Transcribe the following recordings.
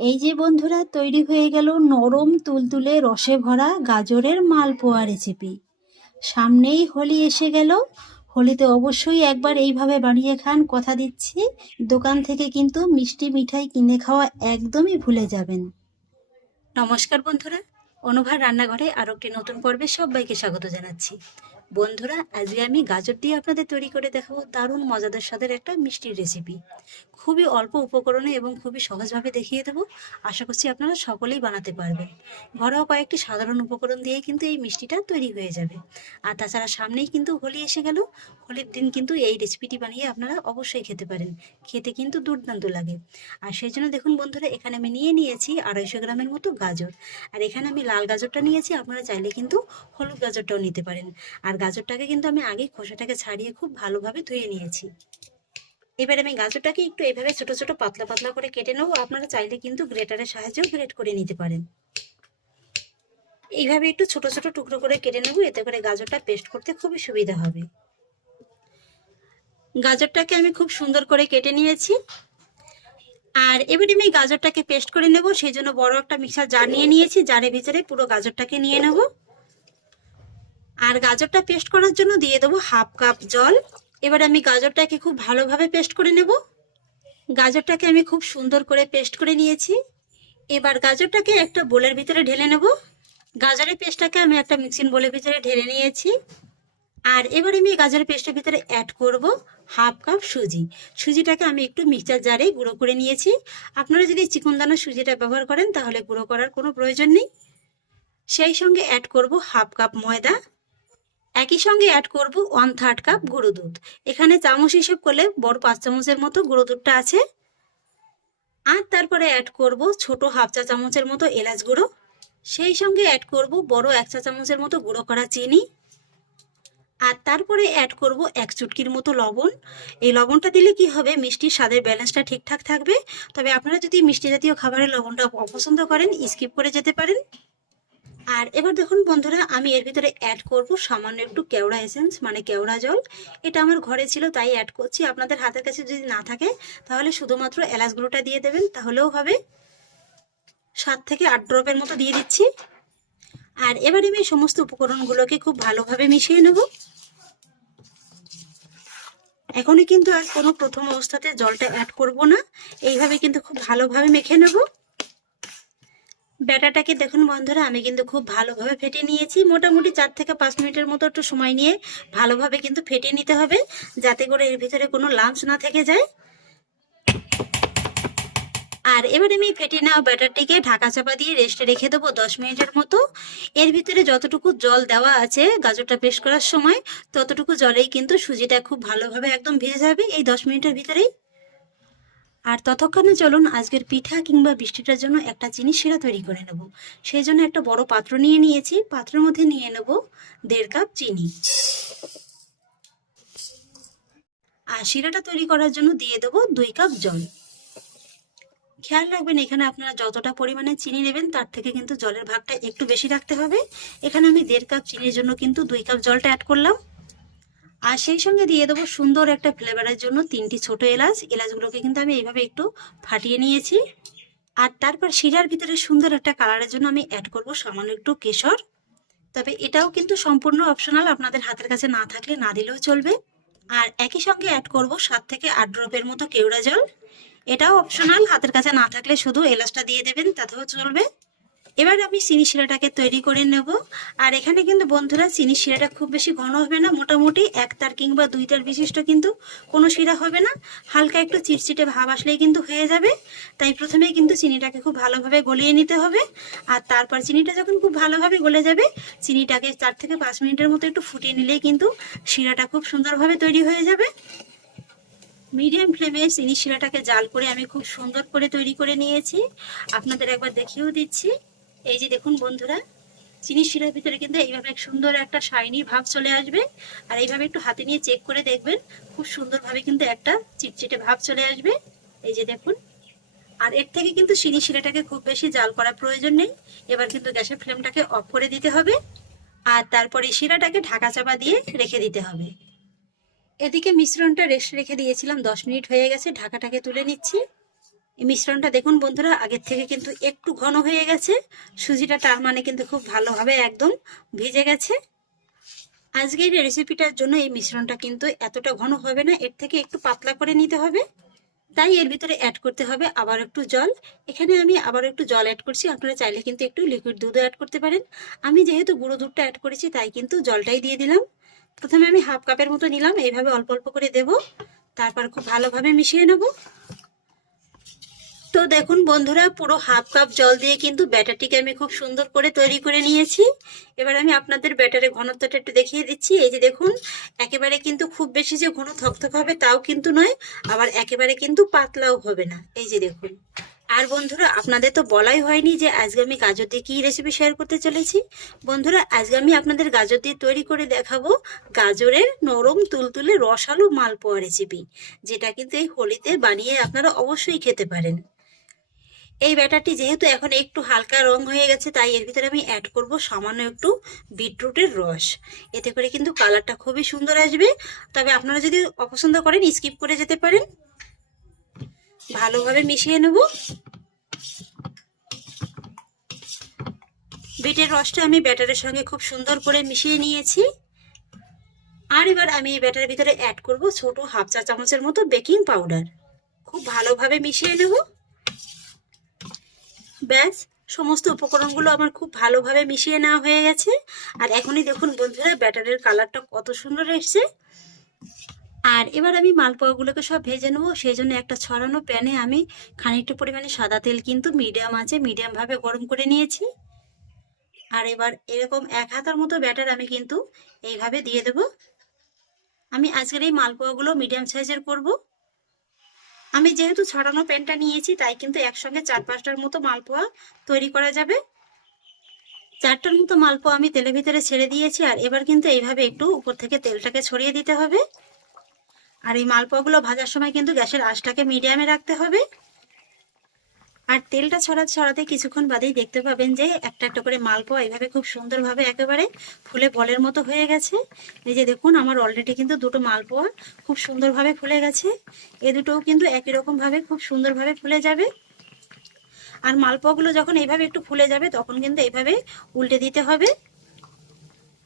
এই যে বন্ধুরা, তৈরি হয়ে গেল নরম তুলতুলে রসে ভরা গাজরের মালপোয়া রেসিপি। সামনেই হোলি এসে গেল। হোলিতে অবশ্যই একবার এইভাবে বানিয়ে খান, কথা দিচ্ছি দোকান থেকে কিন্তু মিষ্টি মিঠাই কিনে খাওয়া একদমই ভুলে যাবেন। নমস্কার বন্ধুরা, অনুভার রান্নাঘরে আরো একটি নতুন পর্বে সবাইকে স্বাগত জানাচ্ছি। বন্ধুরা, আজকে আমি গাজর দিয়ে আপনাদের তৈরি করে দেখাবো দারুণ মজাদার স্বাদের একটা মিষ্টির রেসিপি। খুবই অল্প উপকরণে এবং খুবই সহজভাবে দেখিয়ে দেবো। আশা করছি আপনারা সকলেই বানাতে পারবেন। ঘরোয়া কয়েকটি সাধারণ উপকরণ দিয়েই কিন্তু এই মিষ্টিটা তৈরি হয়ে যাবে। আর তাছাড়া সামনেই কিন্তু হোলি এসে গেল। হোলির দিন কিন্তু এই রেসিপিটি বানিয়ে আপনারা অবশ্যই খেতে পারেন। খেতে কিন্তু দুর্দান্ত লাগে। আর সেই জন্য দেখুন বন্ধুরা, এখানে আমি নিয়েছি 250 গ্রামের মতো গাজর। আর এখানে আমি লাল গাজরটা নিয়েছি, আপনারা চাইলে কিন্তু হলুদ গাজরটাও নিতে পারেন। আর গাজরটাকে কিন্তু আমি আগে খোসাটাকে ছাড়িয়ে খুব ভালোভাবে ধুয়ে নিয়েছি। এবার আমি গাজরটাকে একটু এভাবে ছোট ছোট পাতলা পাতলা করে কেটে নেবো। আপনারা চাইলে কিন্তু গ্রেটারের সাহায্যেও গ্রেট করে নিতে পারেন। এইভাবে একটু ছোট ছোট টুকরো করে কেটে নেবো, এতে করে গাজরটা পেস্ট করতে খুবই সুবিধা হবে। গাজরটাকে আমি খুব সুন্দর করে কেটে নিয়েছি। আর এবারে আমি গাজরটাকে পেস্ট করে নেব, সেই জন্য বড় একটা মিক্সার জার নিয়ে নিয়েছি। জারের ভিতরে পুরো গাজরটাকে নিয়ে নেব। আর গাজরটা পেস্ট করার জন্য দিয়ে দেবো 1/2 কাপ জল। এবার আমি গাজরটাকে খুব ভালোভাবে পেস্ট করে নেব। গাজরটাকে আমি খুব সুন্দর করে পেস্ট করে নিয়েছি। এবার গাজরটাকে একটা বোলের ভিতরে ঢেলে নেব। গাজরের পেস্টটাকে আমি একটা মিক্সিং বোলের ভিতরে ঢেলে নিয়েছি। আর এবার আমি গাজরের পেস্টের ভিতরে অ্যাড করব 1/2 কাপ সুজি। সুজিটাকে আমি একটু মিক্সচার জারে গুঁড়ো করে নিয়েছি। আপনারা যদি চিকনদানা সুজিটা ব্যবহার করেন তাহলে গুঁড়ো করার কোনো প্রয়োজন নেই। সেই সঙ্গে অ্যাড করব 1/2 কাপ ময়দা। একই সঙ্গে অ্যাড করব 1/3 কাপ গুঁড়ো দুধ। এখানে চামচ হিসেব করলে বড় 5 চামচের মতো গুঁড়ো দুধটা আছে। আর তারপরে অ্যাড করব ছোট 1/2 চা চামচের মতো এলাচ গুঁড়ো। সেই সঙ্গে অ্যাড করব বড় 1 চা চামচের মতো গুঁড়ো করা চিনি। আর তারপরে অ্যাড করব 1 চুটকির মতো লবণ। এই লবণটা দিলে কি হবে, মিষ্টির স্বাদের ব্যালেন্সটা ঠিকঠাক থাকবে। তবে আপনারা যদি মিষ্টি জাতীয় খাবারের লবণটা অপছন্দ করেন, স্কিপ করে যেতে পারেন। আর এবার দেখুন বন্ধুরা, আমি এর ভিতরে অ্যাড করব সামান্য একটু কেওড়া এসেন্স, মানে কেওড়া জল। এটা আমার ঘরে ছিল তাই অ্যাড করছি। আপনাদের হাতের কাছে যদি না থাকে তাহলে শুধুমাত্র এলাচ গুঁড়োটা দিয়ে দেবেন, তাহলেও হবে। 7 থেকে 8 ড্রপের মতো দিয়ে দিচ্ছি। আর এবার আমি সমস্ত উপকরণগুলোকে খুব ভালোভাবে মিশিয়ে নেব। এখনই কিন্তু আর কোনো প্রথম অবস্থাতে জলটা অ্যাড করব না। এইভাবে কিন্তু খুব ভালোভাবে মেখে নেব। ব্যাটাটাকে দেখুন বন্ধুরা, আমি কিন্তু খুব ভালোভাবে ফেটিয়ে নিয়েছি। মোটামুটি 4 থেকে 5 মিনিটের মতো একটু সময় নিয়ে ভালোভাবে কিন্তু ফেটিয়ে নিতে হবে, যাতে করে এর ভিতরে কোনো লাম্পস না থেকে যায়। আর এবার আমি ফেটিয়ে নেওয়া ব্যাটারটিকে ঢাকা চাপা দিয়ে রেস্টে রেখে দেবো 10 মিনিটের মতো। এর ভিতরে যতটুকু জল দেওয়া আছে গাজরটা পেস্ট করার সময়, ততটুকু জলেই কিন্তু সুজিটা খুব ভালোভাবে একদম ভিজে যাবে এই 10 মিনিটের ভিতরেই। আর ততক্ষণে চলুন আজকের পিঠা কিংবা বৃষ্টিটার জন্য একটা চিনি শিরা তৈরি করে নেব। সেই জন্য একটা বড় পাত্র নিয়ে নিয়েছি। পাত্রের মধ্যে নিয়ে নেব 1.5 কাপ চিনি। আর শিরাটা তৈরি করার জন্য দিয়ে দেবো 2 কাপ জল। খেয়াল রাখবেন, এখানে আপনারা যতটা পরিমাণে চিনি নেবেন তার থেকে কিন্তু জলের ভাগটা একটু বেশি রাখতে হবে। এখানে আমি 1.5 কাপ চিনির জন্য কিন্তু 2 কাপ জলটা অ্যাড করলাম। আর সেই সঙ্গে দিয়ে দেবো সুন্দর একটা ফ্লেভারের জন্য 3টি ছোট এলাচ। এলাচগুলোকে কিন্তু আমি এইভাবে একটু ফাটিয়ে নিয়েছি। আর তারপর শিরার ভিতরে সুন্দর একটা কালারের জন্য আমি অ্যাড করব সামান্য একটু কেশর। তবে এটাও কিন্তু সম্পূর্ণ অপশনাল, আপনাদের হাতের কাছে না থাকলে না দিলেও চলবে। আর একই সঙ্গে অ্যাড করব 7 থেকে 8 ড্রপের মতো কেওড়া জল। এটাও অপশনাল, হাতের কাছে না থাকলে শুধু এলাচটা দিয়ে দেবেন, তাতেও চলবে। এবার আমি চিনি শিরাটাকে তৈরি করে নেব। আর এখানে কিন্তু বন্ধুরা চিনি শিরাটা খুব বেশি ঘন হবে না, মোটামুটি 1 তার কিংবা 2 তার বিশিষ্ট কিন্তু কোনো শিরা হবে না। হালকা একটু চিটচিটে ভাব আসলেই কিন্তু হয়ে যাবে। তাই প্রথমেই কিন্তু চিনিটাকে খুব ভালোভাবে গলিয়ে নিতে হবে। আর তারপর চিনিটা যখন খুব ভালোভাবে গলে যাবে, চিনিটাকে 4 থেকে 5 মিনিটের মতো একটু ফুটিয়ে নিলেই কিন্তু শিরাটা খুব সুন্দরভাবে তৈরি হয়ে যাবে। মিডিয়াম ফ্লেমে চিনি শিরাটাকে জাল করে আমি খুব সুন্দর করে তৈরি করে নিয়েছি। আপনাদের একবার দেখিয়েও দিচ্ছি। এই যে দেখুন বন্ধুরা, চিনি শিরার ভিতরে কিন্তু এইভাবে সুন্দর একটা শাইনি ভাব চলে আসবে। আর এইভাবে একটু হাতে নিয়ে চেক করে দেখবেন, খুব সুন্দরভাবে কিন্তু একটা চিটচিটে ভাব চলে আসবে। এই যে দেখুন। আর এর থেকে কিন্তু চিনি শিরাটাকে খুব বেশি জাল করার প্রয়োজন নেই। এবার কিন্তু গ্যাসের ফ্লেমটাকে অফ করে দিতে হবে। আর তারপরে শিরাটাকে ঢাকা চাপা দিয়ে রেখে দিতে হবে। এদিকে মিশ্রণটা রেস্টে রেখে দিয়েছিলাম, 10 মিনিট হয়ে গেছে। ঢাকাটাকে তুলে নিচ্ছি। এই মিশ্রণটা দেখুন বন্ধুরা আগের থেকে কিন্তু একটু ঘন হয়ে গেছে। সুজিটা তার মানে কিন্তু খুব ভালোভাবে একদম ভিজে গেছে। আজকের এই রেসিপিটার জন্য এই মিশ্রণটা কিন্তু এতটা ঘন হবে না, এর থেকে একটু পাতলা করে নিতে হবে। তাই এর ভিতরে অ্যাড করতে হবে আবার একটু জল। এখানে আমি আবার একটু জল অ্যাড করছি, আপনারা চাইলে কিন্তু একটু লিকুইড দুধও অ্যাড করতে পারেন। আমি যেহেতু গুঁড়ো দুধটা অ্যাড করেছি তাই কিন্তু জলটাই দিয়ে দিলাম। প্রথমে আমি হাফ কাপের মতো নিলাম, এইভাবে অল্প অল্প করে দেব, তারপর খুব ভালোভাবে মিশিয়ে নেব। তো দেখুন বন্ধুরা পুরো হাফ কাপ জল দিয়ে কিন্তু ব্যাটারটিকে আমি খুব সুন্দর করে তৈরি করে নিয়েছি। এবার আমি আপনাদের ব্যাটারের ঘনত্বটা একটু দেখিয়ে দিচ্ছি। এই যে দেখুন, একেবারে কিন্তু খুব বেশি যে ঘন থকথক হবে তাও কিন্তু নয়, আবার একেবারে কিন্তু পাতলাও হবে না। এই যে দেখুন। আর বন্ধুরা আপনাদের তো বলাই হয়নি যে আজকে আমি গাজর দিয়ে কি রেসিপি শেয়ার করতে চলেছি। বন্ধুরা আজকে আমি আপনাদের গাজর দিয়ে তৈরি করে দেখাবো গাজরের নরম তুলতুলে রসালো মালপোয়া রেসিপি, যেটা কিন্তু এই হোলিতে বানিয়ে আপনারা অবশ্যই খেতে পারেন। এই ব্যাটারটি যেহেতু এখন একটু হালকা রং হয়ে গেছে তাই এর ভিতরে আমি অ্যাড করব সামান্য একটু বিটরুটের রস। এতে করে কিন্তু কালারটা খুবই সুন্দর আসবে। তবে আপনারা যদি অপছন্দ করেন স্কিপ করে যেতে পারেন। ভালোভাবে মিশিয়ে নেব। বিটের রসটা আমি ব্যাটারের সঙ্গে খুব সুন্দর করে মিশিয়ে নিয়েছি। আর এবার আমি এই ব্যাটারের ভিতরে অ্যাড করব ছোট হাফ চা চামচের মতো বেকিং পাউডার। খুব ভালোভাবে মিশিয়ে নেব। ব্যাস, সমস্ত উপকরণগুলো আমার খুব ভালোভাবে মিশিয়ে নেওয়া হয়ে গেছে। আর এখনই দেখুন বন্ধুরা ব্যাটারের কালারটা কত সুন্দর এসছে। আর এবার আমি মালপোয়াগুলোকে সব ভেজে নেবো। সেই জন্য একটা ছড়ানো প্যানে আমি খানিকটা পরিমাণে সাদা তেল কিন্তু মিডিয়াম আছে মিডিয়ামভাবে গরম করে নিয়েছি। আর এবার এরকম 1 হাতার মতো ব্যাটার আমি কিন্তু এইভাবে দিয়ে দেব। আমি আজকের এই মালপোয়াগুলো মিডিয়াম সাইজের করব। আমি যেহেতু ছড়ানো প্যানটা নিয়েছি তাই কিন্তু একসঙ্গে 4-5টার মতো মালপোয়া তৈরি করা যাবে। 4টার মতো মালপোয়া আমি তেলের ভিতরে ছেড়ে দিয়েছি। আর এবার কিন্তু এইভাবে একটু উপর থেকে তেলটাকে ছড়িয়ে দিতে হবে। আর এই মালপোয়াগুলো ভাজার সময় কিন্তু গ্যাসের আঁচটাকে মিডিয়ামে রাখতে হবে। আর তেলটা ছড়াতে ছড়াতে কিছুক্ষণ বাদেই দেখতে পাবেন যে একটা একটা করে মালপোয়া এইভাবে খুব সুন্দরভাবে একেবারে ফুলে বলের মতো হয়ে গেছে। এই যে দেখুন আমার অলরেডি কিন্তু দুটো মালপোয়া খুব সুন্দরভাবে ফুলে গেছে। এ দুটোও কিন্তু একই রকম ভাবে খুব সুন্দরভাবে ফুলে যাবে। আর মালপোয়াগুলো যখন এইভাবে একটু ফুলে যাবে তখন কিন্তু এইভাবে উল্টে দিতে হবে।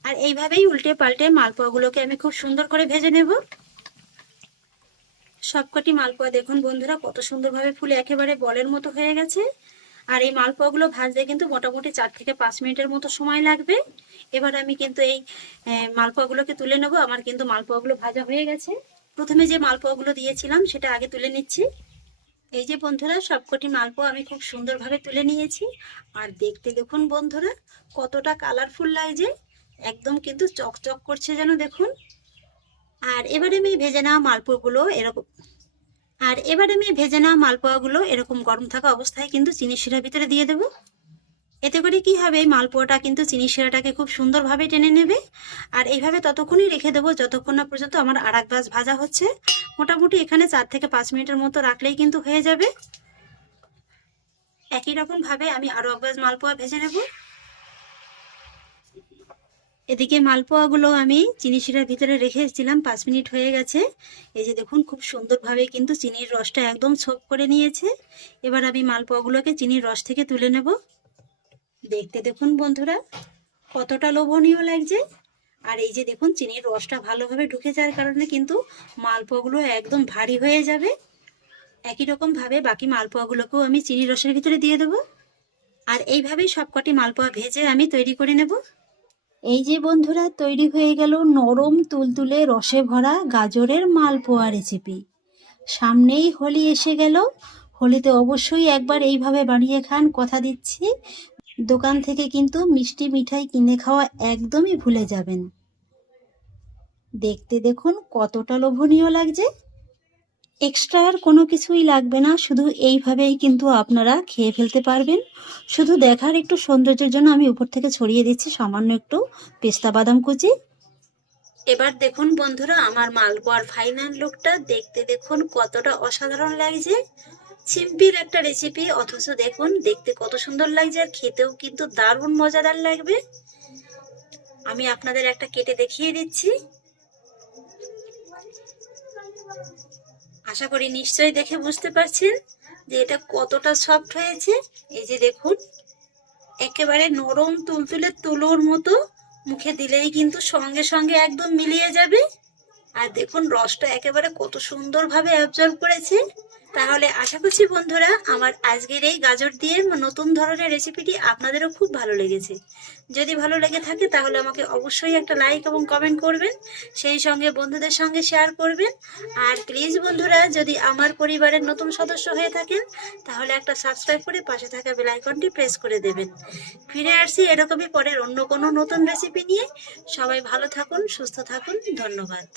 আর এইভাবেই উল্টে পাল্টে মালপোয়াগুলোকে আমি খুব সুন্দর করে ভেজে নেব। সবকটি মালপোয়া দেখুন বন্ধুরা কত সুন্দরভাবে ফুলে একেবারে বলের মতো হয়ে গেছে। আর এই মালপোয়াগুলো ভাজতে কিন্তু মোটামুটি 4 থেকে 5 মিনিটের মতো সময় লাগবে। এবার আমি কিন্তু এই মালপোয়াগুলোকে তুলে নেব। আমার কিন্তু মালপোয়াগুলো ভাজা হয়ে গেছে। প্রথমে যে মালপোয়াগুলো দিয়েছিলাম সেটা আগে তুলে নিচ্ছি। এই যে বন্ধুরা সবকটি মালপোয়া আমি খুব সুন্দরভাবে তুলে নিয়েছি। আর দেখতে দেখুন বন্ধুরা কতটা কালারফুল লাগছে, একদম কিন্তু চকচক করছে যেন দেখুন। আর এবারে আমি ভেজে নেওয়া মালপোয়াগুলো এরকম গরম থাকা অবস্থায় কিন্তু চিনি শিরার ভিতরে দিয়ে দেবো। এতে করে কি হবে, এই মালপোয়াটা কিন্তু চিনি শিরাটাকে খুব সুন্দরভাবে টেনে নেবে। আর এইভাবে ততক্ষণই রেখে দেবো যতক্ষণ না পর্যন্ত আমার আর এক ব্যাচ ভাজা হচ্ছে। মোটামুটি এখানে 4 থেকে 5 মিনিটের মতো রাখলেই কিন্তু হয়ে যাবে। একই রকম ভাবে আমি আরো এক ব্যাচ মালপোয়া ভেজে নেব। এদিকে মালপোয়াগুলো আমি চিনি শিরার ভিতরে রেখেছিলাম, 5 মিনিট হয়ে গেছে। এই যে দেখুন খুব সুন্দরভাবে কিন্তু চিনির রসটা একদম ছোপ করে নিয়েছে। এবার আমি মালপোয়াগুলোকে চিনির রস থেকে তুলে নেব। দেখতে দেখুন বন্ধুরা কতটা লোভনীয় লাগছে। আর এই যে দেখুন চিনির রসটা ভালোভাবে ঢুকে যাওয়ার কারণে কিন্তু মালপোয়াগুলো একদম ভারী হয়ে যাবে। একই রকম ভাবে বাকি মালপোয়াগুলোকেও আমি চিনির রসের ভিতরে দিয়ে দেবো। আর এইভাবেই সবকটি মালপোয়া ভেজে আমি তৈরি করে নেব। এই যে বন্ধুরা তৈরি হয়ে গেল নরম তুলতুলে রসে ভরা গাজরের মালপোয়া রেসিপি। সামনেই হোলি এসে গেল, হোলিতে অবশ্যই একবার এইভাবে বানিয়ে খান, কথা দিচ্ছি দোকান থেকে কিন্তু মিষ্টি মিঠাই কিনে খাওয়া একদমই ভুলে যাবেন। দেখতে দেখুন কতটা লোভনীয় লাগছে। এক্সট্রা আর কোনো কিছুই লাগবে না, শুধু এইভাবেই কিন্তু আপনারা খেয়ে ফেলতে পারবেন। শুধু দেখার একটু সৌন্দর্যের জন্য আমি উপর থেকে ছড়িয়ে দিচ্ছি সামান্য একটু পেস্তা বাদাম কুচি। এবার দেখুন বন্ধুরা আমার মালপোয়ার ফাইনাল লুকটা, দেখতে দেখুন কতটা অসাধারণ লাগছে। সিম্পল একটা রেসিপি অথচ দেখুন দেখতে কত সুন্দর লাগছে, আর খেতেও কিন্তু দারুণ মজাদার লাগবে। আমি আপনাদের একটা কেটে দেখিয়ে দিচ্ছি। আশা করি নিশ্চয়ই দেখে বুঝতে পারছেন যে এটা কতটা সফট হয়েছে। এই যে দেখুন, একেবারে নরম তুলতুলে তুলোর মতো, মুখে দিলেই কিন্তু সঙ্গে সঙ্গে একদম মিলিয়ে যাবে। আর দেখুন রসটা একেবারে কত সুন্দরভাবে অ্যাবজর্ব করেছে। তাহলে আশা করছি বন্ধুরা আমার আজকের এই গাজর দিয়ে নতুন ধরনের রেসিপিটি আপনাদেরও খুব ভালো লেগেছে। যদি ভালো লেগে থাকে তাহলে আমাকে অবশ্যই একটা লাইক এবং কমেন্ট করবেন, সেই সঙ্গে বন্ধুদের সঙ্গে শেয়ার করবেন। আর প্লিজ বন্ধুরা, যদি আমার পরিবারের নতুন সদস্য হয়ে থাকেন তাহলে একটা সাবস্ক্রাইব করে পাশে থাকা বেল আইকনটি প্রেস করে দেবেন। ফিরে আসছি এরকমই পরের অন্য কোনো নতুন রেসিপি নিয়ে। সবাই ভালো থাকুন, সুস্থ থাকুন, ধন্যবাদ।